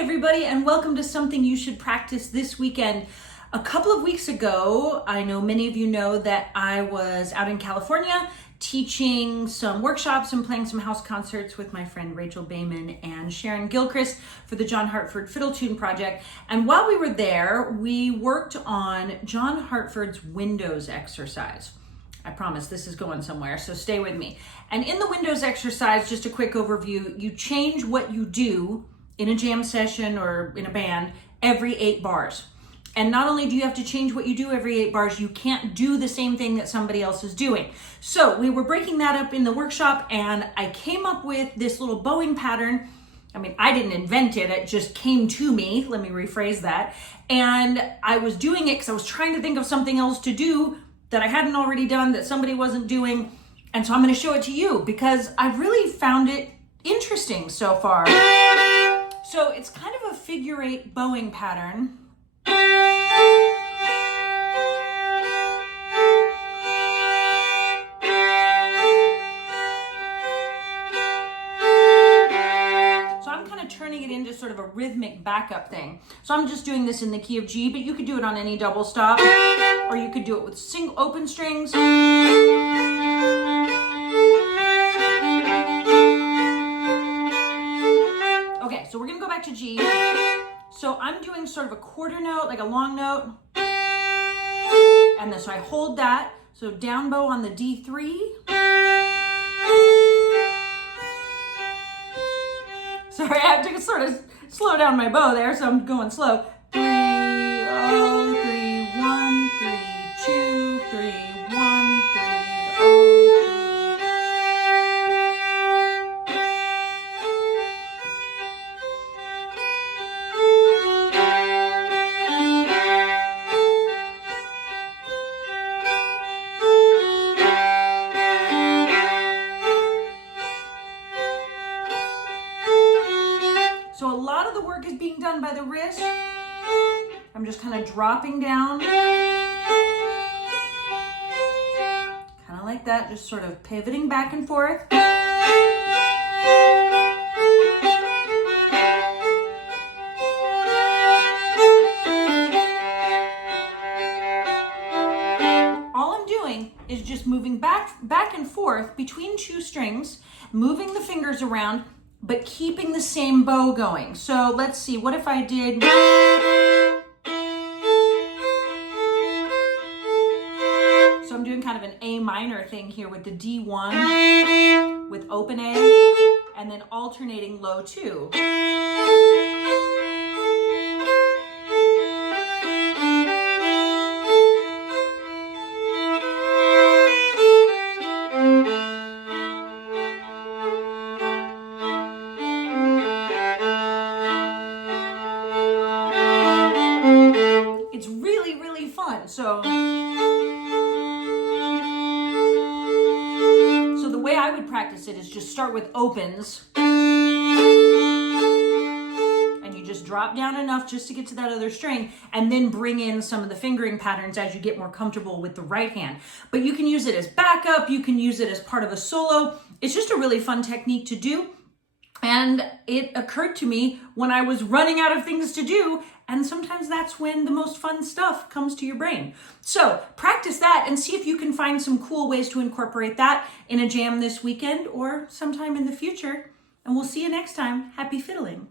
everybody, and welcome to Something You Should Practice This Weekend. A couple of weeks ago, I know many of you know that I was out in California teaching some workshops and playing some house concerts with my friend Rachel Bayman and Sharon Gilchrist for the John Hartford Fiddle Tune Project. And while we were there, we worked on John Hartford's Windows exercise. I promise this is going somewhere, so stay with me. And in the Windows exercise, just a quick overview, you change what you do in a jam session or in a band every 8 bars. And not only do you have to change what you do every 8 bars, you can't do the same thing that somebody else is doing. So we were breaking that up in the workshop, and I came up with this little bowing pattern. I mean, I didn't invent it, it just came to me. Let me rephrase that. And I was doing it because I was trying to think of something else to do that I hadn't already done, that somebody wasn't doing. And so I'm going to show it to you because I really found it interesting so far. So it's kind of a figure 8 bowing pattern. So I'm kind of turning it into sort of a rhythmic backup thing. So I'm just doing this in the key of G, but you could do it on any double stop, or you could do it with single open strings. Okay, so we're gonna go back to G. So I'm doing sort of a quarter note, like a long note. And then so I hold that. So down bow on the D3. Sorry, I have to sort of slow down my bow there, so I'm going slow. 3, 0, 3, 1, 3, 2, 3, 1, 3, 0. So a lot of the work is being done by the wrist. I'm just kind of dropping down. Kind of like that, just sort of pivoting back and forth. All I'm doing is just moving back and forth between 2 strings, moving the fingers around, but keeping the same bow going. So let's see, what if I did... So I'm doing kind of an A minor thing here with the D1, with open A, and then alternating low 2. It's really, really fun. So the way I would practice it is just start with opens. And you just drop down enough just to get to that other string, and then bring in some of the fingering patterns as you get more comfortable with the right hand. But you can use it as backup, you can use it as part of a solo. It's just a really fun technique to do. And it occurred to me when I was running out of things to do, and sometimes that's when the most fun stuff comes to your brain. So practice that and see if you can find some cool ways to incorporate that in a jam this weekend or sometime in the future. And we'll see you next time. Happy fiddling.